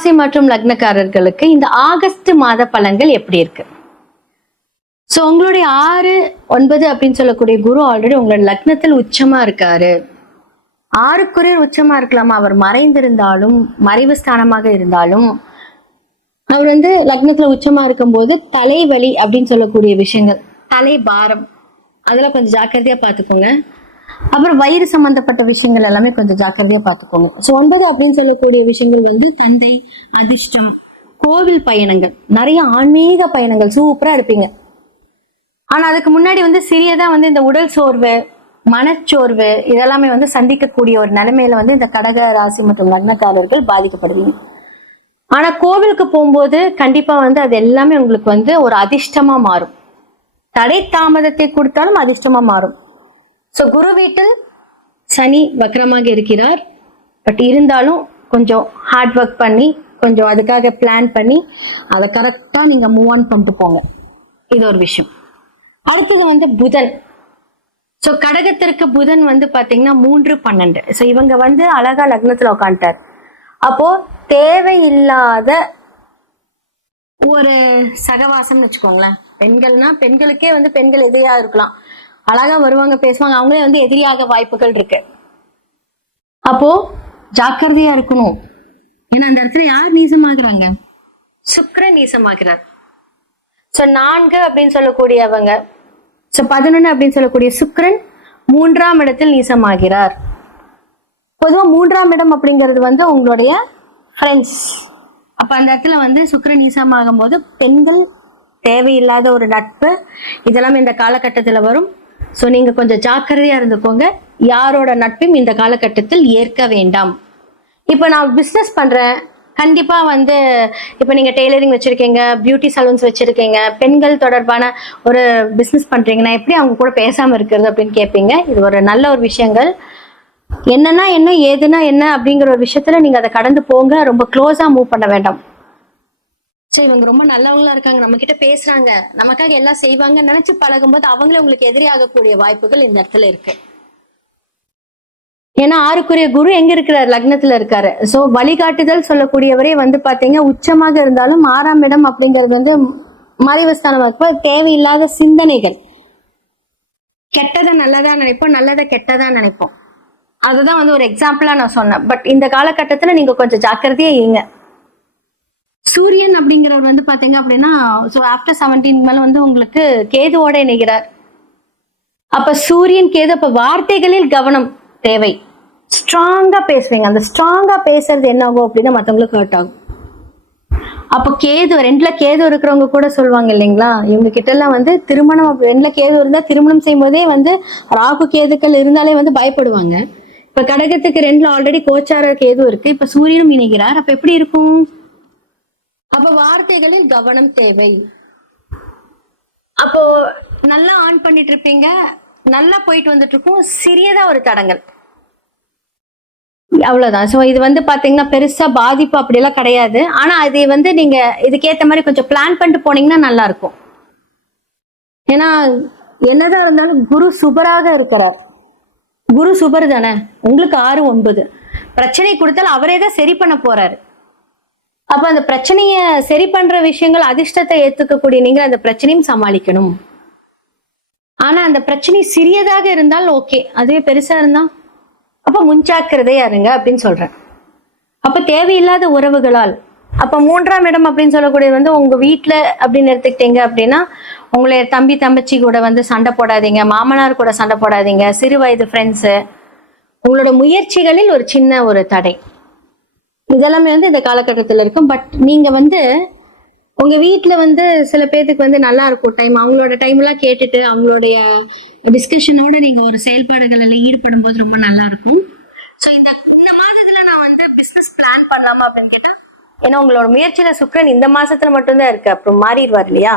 ராசி மற்றும் லக்னக்காரர்களுக்கு இந்த ஆகஸ்ட் மாத பலன்கள் எப்படி இருக்கு? சோ உங்களுடைய 6, 9 அப்படின்னு சொல்லக்கூடிய குரு ஆல்ரெடி உங்களோட லக்னத்தில் உச்சமா இருக்காரு. 6க்குரிய உச்சமா இருக்கலாமா, அவர் மறைந்திருந்தாலும் மறைவு ஸ்தானமாக இருந்தாலும் அவர் லக்னத்துல உச்சமா இருக்கும்போது தலைவலி அப்படின்னு சொல்லக்கூடிய விஷயங்கள், தலை பாரம், அதெல்லாம் கொஞ்சம் ஜாக்கிரதையா பாத்துக்கோங்க. அப்புறம் வயிறு சம்பந்தப்பட்ட விஷயங்கள் எல்லாமே கொஞ்சம் ஜாக்கிரதையா பாத்துக்கோங்க. சோ 9 அப்படின்னு சொல்லக்கூடிய விஷயங்கள் தந்தை, அதிர்ஷ்டம், கோவில் பயணங்கள், நிறைய ஆன்மீக பயணங்கள் சூப்பரா இருப்பீங்க. ஆனா அதுக்கு முன்னாடி சிறியதா இந்த உடல் சோர்வு, மனச்சோர்வு இதெல்லாமே சந்திக்கக்கூடிய ஒரு நிலைமையில இந்த கடக ராசி மற்றும் லக்னக்காரர்கள் பாதிக்கப்படுவீங்க. ஆனா கோவிலுக்கு போகும்போது கண்டிப்பா அது எல்லாமே உங்களுக்கு ஒரு அதிர்ஷ்டமா மாறும். தடை தாமதத்தை கொடுத்தாலும் அதிர்ஷ்டமா மாறும். சோ குரு வீட்டில் சனி வக்ரமாக இருக்கிறார். பட் இருந்தாலும் கொஞ்சம் ஹார்ட் ஒர்க் பண்ணி கொஞ்சம் அதுக்காக பிளான் பண்ணி அதை கரெக்டா நீங்க மூவ் ஆன் பண்ணிட்டு போங்க. இது ஒரு விஷயம். அடுத்தது புதன். சோ கடகத்திற்கு புதன் பாத்தீங்கன்னா 3, 12. சோ இவங்க அழகா லக்னத்துல உட்காந்துட்டார். அப்போ தேவையில்லாத ஒரு சகவாசம்னு வச்சுக்கோங்களேன். பெண்கள்னா பெண்களுக்கே பெண்கள் எதிரியா இருக்கலாம், அழகா வருவாங்க பேசுவாங்க, அவங்களே எதிரியாக வாய்ப்புகள் இருக்கு. அப்போ ஜாக்கிரதையா இருக்கணும். ஏன்னா அந்த இடத்துல யார் நீசமாகறாங்க? சுக்கிரன் நீசமாகிறார். சோ 4 அப்படின்னு சொல்லக்கூடியவங்க, சோ 11 அப்படின்னு சொல்லக்கூடிய சுக்கிரன் 3ஆம் இடத்தில் நீசமாகிறார். பொதுவா 3ஆம் இடம் அப்படிங்கிறது உங்களுடைய ஃப்ரெண்ட்ஸ். அப்ப அந்த இடத்துல சுக்கிரன் நீசமாகும் போது பெண்கள் தேவையில்லாத ஒரு நட்பு இதெல்லாம் இந்த காலகட்டத்துல வரும். சோ நீங்க கொஞ்சம் ஜாக்கிரதையா இருந்துக்கோங்க. யாரோட நட்பையும் இந்த காலகட்டத்தில் ஏற்க வேண்டாம். இப்ப நான் பிசினஸ் பண்றேன், கண்டிப்பா இப்ப நீங்க டெய்லரிங் வச்சிருக்கீங்க, பியூட்டி சலூன்ஸ் வச்சிருக்கீங்க, பெண்கள் தொடர்பான ஒரு பிசினஸ் பண்றீங்கன்னா எப்படி அவங்க கூட பேசாம இருக்கிறது அப்படின்னு கேட்பீங்க. இது ஒரு நல்ல ஒரு விஷயங்கள். என்னன்னா என்ன, ஏதுனா என்ன அப்படிங்கிற ஒரு விஷயத்துல நீங்க அதை கடந்து போங்க. ரொம்ப க்ளோஸா மூவ் பண்ண வேண்டாம். சரி, இவங்க ரொம்ப நல்லவங்களா இருக்காங்க, நம்ம கிட்ட பேசுறாங்க, நமக்காக எல்லாம் செய்வாங்கன்னு நினைச்சு பழகும் போது அவங்களே உங்களுக்கு எதிரியாகக்கூடிய வாய்ப்புகள் இந்த இடத்துல இருக்கு. ஏன்னா 6க்குரிய குரு எங்க இருக்கிறார்? லக்னத்துல இருக்காரு. சோ வழிகாட்டுதல் சொல்லக்கூடியவரே பாத்தீங்க உச்சமாக இருந்தாலும் 6ஆம் இடம் அப்படிங்கிறது மறைவு ஸ்தானமா தேவையில்லாத சிந்தனைகள், கெட்டதை நல்லதா நினைப்போம், நல்லதை கெட்டதா நினைப்போம். அதுதான் ஒரு எக்ஸாம்பிளா நான் சொன்னேன். பட் இந்த காலகட்டத்துல நீங்க கொஞ்சம் ஜாக்கிரதையா இருங்க. சூரியன் அப்படிங்கிறவர் பாத்தீங்க அப்படின்னா ஸோ ஆஃப்டர் 17 மேல உங்களுக்கு கேதுவோட இணைகிறார். அப்ப சூரியன் கேது, அப்ப வார்த்தைகளில் கவனம் தேவை. ஸ்ட்ராங்கா பேசுவீங்க. அந்த ஸ்ட்ராங்கா பேசுறது என்ன ஆகும் அப்படின்னா மத்தவங்களுக்கு ஹர்ட் ஆகும். அப்ப கேது 2ல கேது இருக்கிறவங்க கூட சொல்லுவாங்க இல்லைங்களா, இவங்க கிட்ட எல்லாம் திருமணம் 2ல கேது இருந்தா திருமணம் செய்யும் போதே ராகு கேதுக்கள் இருந்தாலே பயப்படுவாங்க. இப்ப கடகத்துக்கு 2ல ஆல்ரெடி கோச்சார கேது இருக்கு, இப்ப சூரியனும் இணைகிறார். அப்ப எப்படி இருக்கும்? அப்ப வார்த்தைகளில் கவனம் தேவை. அப்போ நல்லா ஆன் பண்ணிட்டு இருப்பீங்க, நல்லா போயிட்டு வந்துட்டு இருக்கும், சிறியதா ஒரு தடங்கள், அவ்வளவுதான். சோ இது பாத்தீங்கன்னா பெருசா பாதிப்பு அப்படியெல்லாம் கிடையாது. ஆனா அது நீங்க இதுக்கேத்த மாதிரி கொஞ்சம் பிளான் பண்ணிட்டு போனீங்கன்னா நல்லா இருக்கும். ஏன்னா என்னதான் இருந்தாலும் குரு சுபராக இருக்கிறார். குரு சுபர் தானே, உங்களுக்கு 6, 9 பிரச்சனை கொடுத்தாலும் அவரே தான் சரி பண்ண போறாரு. அப்ப அந்த பிரச்சனைய சரி பண்ற விஷயங்கள், அதிர்ஷ்டத்தை ஏத்துக்கக்கூடிய நீங்க அந்த பிரச்சனையும் சமாளிக்கணும். ஆனா அந்த பிரச்சனை சிறியதாக இருந்தால் ஓகே, அதுவே பெருசா இருந்தா அப்ப முன்ஜாக்கிரதையா இருங்க அப்படின்னு சொல்றேன். அப்ப தேவையில்லாத உறவுகளால், அப்ப 3ஆம் இடம் அப்படின்னு சொல்லக்கூடிய உங்க வீட்டுல அப்படின்னு எடுத்துக்கிட்டீங்க அப்படின்னா உங்களுடைய தம்பி தம்பச்சி கூட சண்டை போடாதீங்க, மாமனார் கூட சண்டை போடாதீங்க, சிறு வயது ஃப்ரெண்ட்ஸு, உங்களோட முயற்சிகளில் ஒரு சின்ன ஒரு தடை இதெல்லாமே இந்த காலகட்டத்தில் இருக்கும். பட் நீங்க உங்க வீட்டுல சில பேருக்கு நல்லா இருக்கும் டைம், அவங்களோட டைம் எல்லாம் கேட்டுட்டு அவங்களுடைய டிஸ்கஷனோட நீங்க ஒரு செயல்பாடுகளில் ஈடுபடும் போது ரொம்ப நல்லா இருக்கும். ஸோ இந்த மாதத்துல நான் பிசினஸ் பிளான் பண்ணலாமா அப்படின்னு கேட்டா, ஏன்னா உங்களோட முயற்சியில சுக்கிரன் இந்த மாசத்துல மட்டும்தான் இருக்கு, அப்புறம் மாறிடுவார் இல்லையா.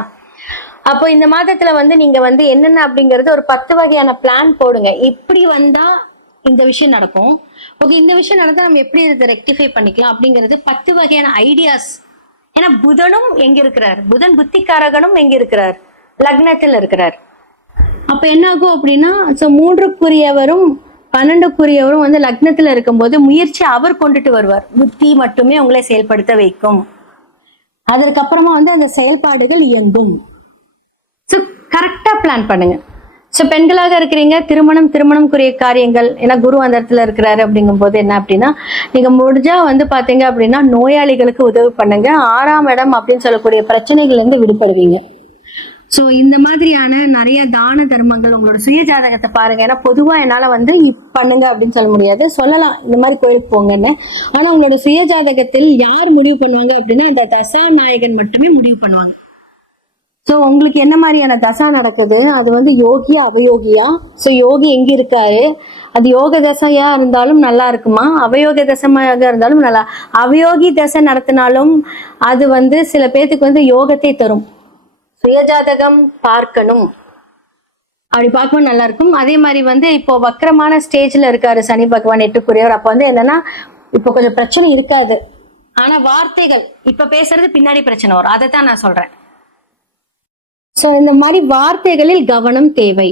அப்போ இந்த மாதத்துல நீங்க என்னென்ன அப்படிங்கறது ஒரு 10 வகையான பிளான் போடுங்க. இப்படி வந்தா இந்த விஷயம் நடக்கும், ஓகே இந்த விஷயம் நடந்தா நம்ம எப்படி இதை ரெக்டிஃபை பண்ணிக்கலாம் அப்படிங்கிறது 10 வகையான ஐடியாஸ். ஏன்னா புதனும் எங்க இருக்கிறார்? புதன் புத்திகாரகனும் எங்க இருக்கிறார்? லக்னத்தில் இருக்கிறார். அப்ப என்ன ஆகும் அப்படின்னா 3க்குரியவரும் 12க்குரியவரும் வந்து லக்னத்துல இருக்கும்போது முயற்சி அவர் கொண்டுட்டு வருவார். புத்தி மட்டுமே உங்களை செயல்படுத்த வைக்கும். அதற்கப்புறமா வந்து அந்த செயல்பாடுகள் இயங்கும். ஸோ கரெக்டா பிளான் பண்ணுங்க. ஸோ பெண்களாக இருக்கிறீங்க, திருமணம்க்குரிய காரியங்கள், ஏன்னா குரு அந்த இடத்துல இருக்கிறாரு அப்படிங்கும் போது என்ன அப்படின்னா, நீங்க முடிஞ்சா வந்து பாத்தீங்க அப்படின்னா நோயாளிகளுக்கு உதவி பண்ணுங்க. 6ஆம் இடம் அப்படின்னு சொல்லக்கூடிய பிரச்சனைகள் இருந்து விடுபடுவீங்க. ஸோ இந்த மாதிரியான நிறைய தான தர்மங்கள் உங்களோட சுய ஜாதகத்தை பாருங்க. ஏன்னா பொதுவா என்னால வந்து பண்ணுங்க அப்படின்னு சொல்ல முடியாது, சொல்லலாம் இந்த மாதிரி கோயிலுக்கு போங்கன்னு. ஆனா உங்களோட சுய ஜாதகத்தில் யார் முடிவு பண்ணுவாங்க அப்படின்னா இந்த தசாநாயகன் மட்டுமே முடிவு பண்ணுவாங்க. ஸோ உங்களுக்கு என்ன மாதிரியான தசா நடக்குது, அது வந்து யோகியா அவயோகியா, ஸோ யோகி எங்க இருக்காரு, அது யோக தசையா இருந்தாலும் நல்லா இருக்குமா, அவயோக தசமாக இருந்தாலும் நல்லா, அவயோகி தசை நடத்தினாலும் அது வந்து சில பேர்த்துக்கு வந்து யோகத்தை தரும். சுயஜாதகம் பார்க்கணும், அப்படி பார்க்கும்போது நல்லா இருக்கும். அதே மாதிரி வந்து இப்போ வக்கரமான ஸ்டேஜ்ல இருக்காரு சனி பகவான் 8க்குரியவர். அப்ப வந்து என்னன்னா இப்போ கொஞ்சம் பிரச்சனை இருக்காது, ஆனா வார்த்தைகள் இப்ப பேசுறது பின்னாடி பிரச்சனை வரும், அதை தான் நான் சொல்றேன். ஸோ இந்த மாதிரி வார்த்தைகளில் கவனம் தேவை.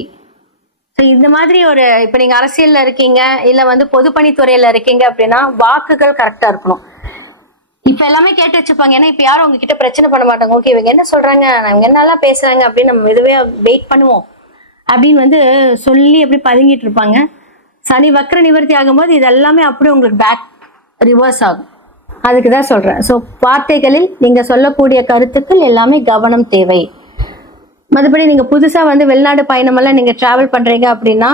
ஸோ இந்த மாதிரி ஒரு இப்ப நீங்க அரசியல்ல இருக்கீங்க இல்ல வந்து பொதுப்பணித்துறையில இருக்கீங்க அப்படின்னா வாக்குகள் கரெக்டா இருக்கணும். இப்ப எல்லாமே கேட்டு வச்சுப்பாங்க, ஏன்னா இப்ப யாரும் உங்ககிட்ட பிரச்சனை பண்ண மாட்டாங்க. ஓகே இவங்க என்ன சொல்றாங்க, இவங்க என்னெல்லாம் பேசுறாங்க அப்படின்னு நம்ம இதுவே வெயிட் பண்ணுவோம் அப்படின்னு வந்து சொல்லி அப்படி பதுங்கிட்டு இருப்பாங்க. சனி வக்ர நிவர்த்தி ஆகும்போது இது எல்லாமே அப்படியே உங்களுக்கு பேக் ரிவர்ஸ் ஆகும். அதுக்குதான் சொல்றேன். ஸோ வார்த்தைகளில் நீங்க சொல்லக்கூடிய கருத்துக்கள் எல்லாமே கவனம் தேவை. மற்றபடி நீங்க புதுசா வந்து வெளிநாடு பயணம் எல்லாம் நீங்க டிராவல் பண்றீங்க அப்படின்னா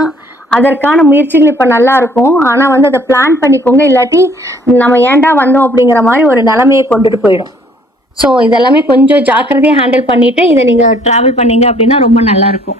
அதற்கான முயற்சிகள் இப்ப நல்லா இருக்கும். ஆனா வந்து அதை பிளான் பண்ணிக்கோங்க, இல்லாட்டி நம்ம ஏன்டா வந்தோம் அப்படிங்கிற மாதிரி ஒரு நிலைமையை கொண்டுட்டு போயிடும். ஸோ இதெல்லாமே கொஞ்சம் ஜாக்கிரதையா ஹேண்டில் பண்ணிட்டு இதை நீங்க டிராவல் பண்ணீங்க அப்படின்னா ரொம்ப நல்லா இருக்கும்.